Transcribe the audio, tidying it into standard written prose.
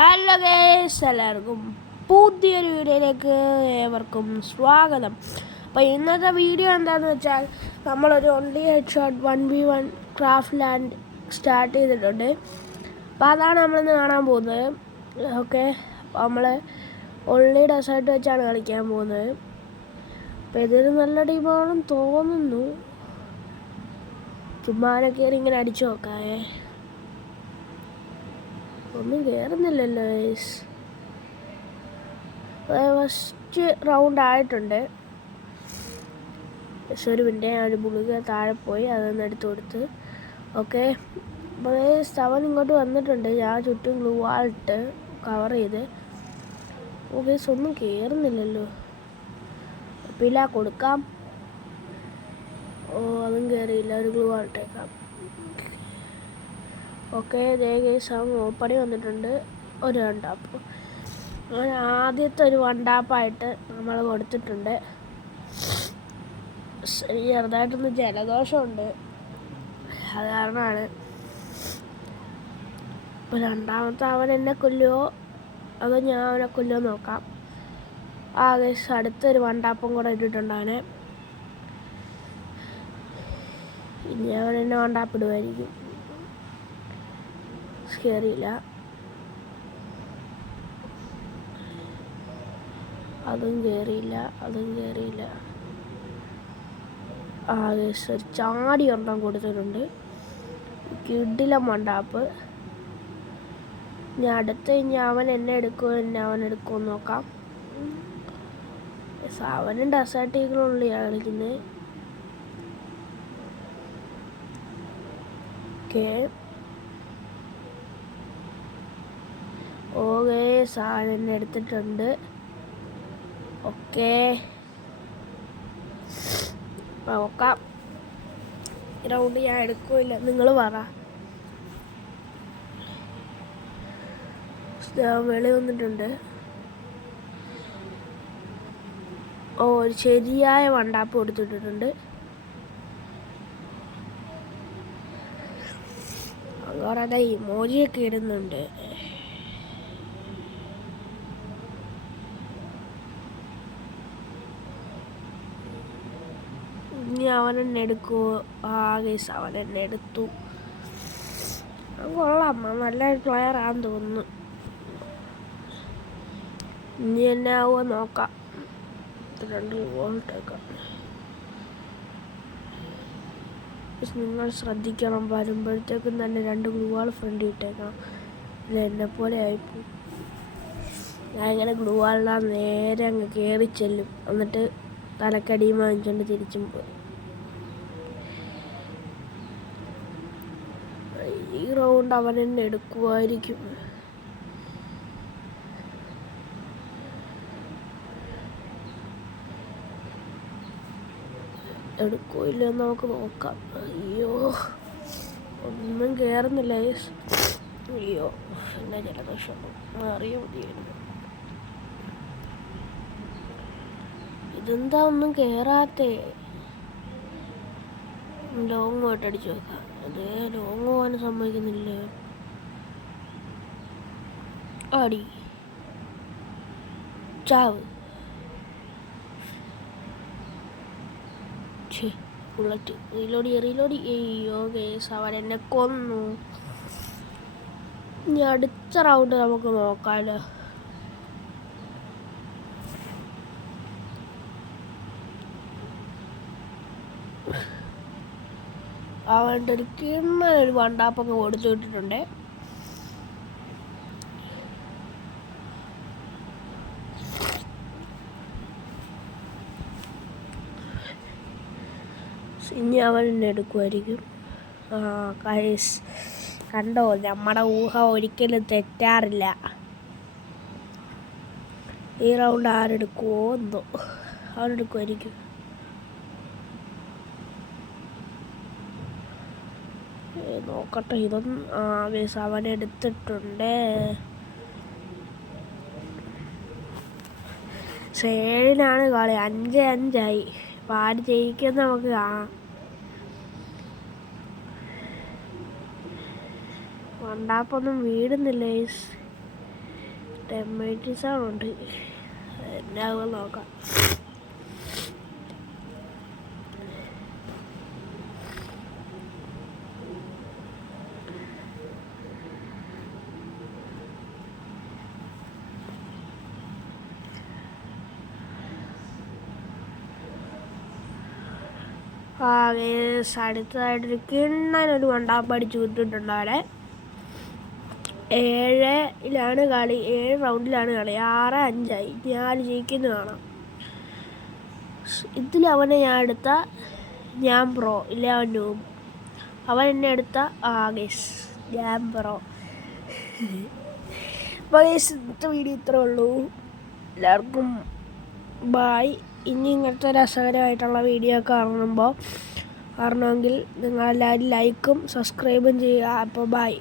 Hello guys, എല്ലാവർക്കും പുതിയൊരു വീഡിയോയിലേക്ക് ഏവർക്കും സ്വാഗതം. അപ്പോൾ ഇന്നത്തെ വീഡിയോ എന്താണെന്ന് വെച്ചാൽ നമ്മളൊരു only head shot 1v1 craft land start ചെയ്തിട്ടുണ്ട്. അപ്പോൾ അതാണ് നമ്മളിന്ന് കാണാൻ പോകുന്നത്. ഓക്കെ, അപ്പോൾ നമ്മൾ ഓൺലി ഡെസേർട്ട് വെച്ചാണ് കളിക്കാൻ പോകുന്നത്. അപ്പോൾ ഇതൊരു നല്ല ടീമാണെന്ന് തോന്നുന്നു. ചുമ്മാനെ കയറി ഇങ്ങനെ അടിച്ചു നോക്കാവേ. ഒന്നും കയറുന്നില്ലല്ലോ ഗൈസ്. ഫസ്റ്റ് റൗണ്ട് ആയിട്ടുണ്ട്. ഒരു മിനിറ്റ്, ഒരു ബുളുക താഴെ പോയി അതൊന്ന് എടുത്തു കൊടുത്ത്. ഓക്കെ, അപ്പോൾ അവൻ ഇങ്ങോട്ട് വന്നിട്ടുണ്ട്. ഞാൻ ചുറ്റും ഗ്ലൂ വാളിട്ട് കവർ ചെയ്ത്. ഓക്കെ, ഒന്നും കയറുന്നില്ലല്ലോ. പില കൊടുക്കാം. അതും കയറിയില്ല. ഒരു ഗ്ലൂ വാളിട്ടേക്കാം. ഓക്കെ, ഗൈസ് അവൻ ഓപ്പണി വന്നിട്ടുണ്ട്. ഒരു വണ്ടാപ്പ്. അങ്ങനെ ആദ്യത്തെ ഒരു വണ്ടാപ്പായിട്ട് നമ്മൾ കൊടുത്തിട്ടുണ്ട്. ചെറുതായിട്ടൊന്ന് ജലദോഷമുണ്ട്, അത് കാരണമാണ്. ഇപ്പോൾ രണ്ടാമത്തെ അവൻ എന്നെ കൊല്ലുമോ അതോ ഞാൻ അവനെ കൊല്ലുമോ നോക്കാം. ഗൈസ് അടുത്തൊരു വണ്ടാപ്പം കൂടെ ഇട്ടിട്ടുണ്ട് അവനെ. ഇനി അവൻ എന്നെ വണ്ടാപ്പിടുമായിരിക്കും. കയറിയില്ല. അതും കയറിയില്ല. ഒരു ചാടി ഒരെണ്ണം കൊടുത്തിട്ടുണ്ട്. കിടിലം മണ്ടാപ്പ്. ഞാൻ ഇനി അവൻ എന്നെ എടുക്കുമോ നോക്കാം. അവനും ഡെസേർട്ട് ഈഗിളുള്ളിയാണ് കളിക്കുന്നത്. ഓക്കെ, സാധനം എന്നെ എടുത്തിട്ടുണ്ട്. ഓക്കെ, നോക്കാം. റൗണ്ട് ഞാൻ എടുക്കില്ല, നിങ്ങൾ പറ. വെളി വന്നിട്ടുണ്ട്. ഒരു ശരിയായ വണ്ടാപ്പ് കൊടുത്തിട്ടുണ്ട്. അങ്ങനെ ഇമോജിയൊക്കെ ഇടുന്നുണ്ട്. ഇനി അവനെന്നെ എടുക്കുമോ? ഗൈസ് അവനെന്നെ എടുത്തു. കൊള്ളാം, നല്ലൊരു പ്ലെയറാണെന്ന് തോന്നുന്നു. ഇനി എന്നെ ആവുമോ നോക്കാം. 2 വോൾട്ടേക്കാം. നിങ്ങൾ ശ്രദ്ധിക്കണം, വരുമ്പോഴത്തേക്കും തന്നെ 2 ഗ്ലൂ വാൾ ഫ്രണ്ട് ഇട്ടേക്കണം. എന്നെപ്പോലെ ആയിപ്പോയി. ഞാൻ ഇങ്ങനെ ഗ്ലൂ വാളിലാ നേരെ അങ്ങ് കയറി ചെല്ലും. എന്നിട്ട് തലക്കടിയും വാങ്ങിച്ചുകൊണ്ട് തിരിച്ചും പോയി. ഈ റൗണ്ട് അവൻ എന്നെ എടുക്കുമായിരിക്കും. എടുക്കില്ലെന്ന് നമുക്ക് നോക്കാം. അയ്യോ, ഒന്നും കയറുന്നില്ല. അയ്യോ, എന്നെ ജലദോഷം അറിയാൻ മതിയായിരുന്നു. ഇതെന്താ ഒന്നും കയറാത്തേ? ലോങ് പോയിട്ട് അടിച്ചു നോക്കാം. അതേ, ലോങ് പോകാൻ സമ്മതിക്കുന്നില്ല. അടി ചാവ്. ബുള്ളറ്റ് റീലോടി. അയ്യോ ഗൈസ്, അവൻ എന്നെ കൊന്നു. ഇനി അടുത്ത റൗണ്ട് നമുക്ക് നോക്കാമല്ലോ. അവൻ്റെ ഒരു കിണ്ണൊരു വണ്ടാപ്പൊക്കെ കൊടുത്തു വിട്ടിട്ടുണ്ട്. ഇനി അവൻ എന്നെ എടുക്കുമായിരിക്കും. ഗൈസ് കണ്ടോ, നമ്മുടെ ഊഹം ഒരിക്കലും തെറ്റാറില്ല. ഈ റൗണ്ട് ആരെടുക്കുമോ എന്തോ. അവനെടുക്കുമായിരിക്കും. നോക്കട്ടെ. ഇതൊന്നും ഗൈസ് അവനെടുത്തിട്ടുണ്ട്. 7-നാണ് കളി. 5-5 അപ്പോൾ ആര് ജയിക്കുമെന്ന് നമുക്ക് കാണാം. വണ്ടാപ്പൊന്നും വീടുന്നില്ല. 1080 സൗണ്ട് എന്നാകും നോക്കാം. അടുത്തതായിട്ടൊരു കിണ്ണനൊരു വണ്ടാപ്പടിച്ച് വിട്ടിട്ടുണ്ട് അവിടെ. 7-ലാണ് കളി, 7 റൗണ്ടിലാണ് കളി. 6-5 ഞാൻ ജയിക്കുന്നു കാണാം. ഇതിൽ അവനെ ഞാൻ എടുത്ത ഞാൻ പ്രോ, ഇല്ല അവൻ നൂബ്. അവൻ എന്നെ എടുത്ത ഗൈസ് ഞാൻ പ്രോ. അപ്പോൾ ഗൈസ് ഇന്നത്തെ വീഡിയോ ഇത്രേ ഉള്ളൂ. എല്ലാവർക്കും ബായ്. ഇനി ഇങ്ങനത്തെ രസകരമായിട്ടുള്ള വീഡിയോ ഒക്കെ കാണണമെങ്കിൽ നിങ്ങളെല്ലാവരും ലൈക്കും സബ്സ്ക്രൈബും ചെയ്യുക. അപ്പോൾ ബൈ.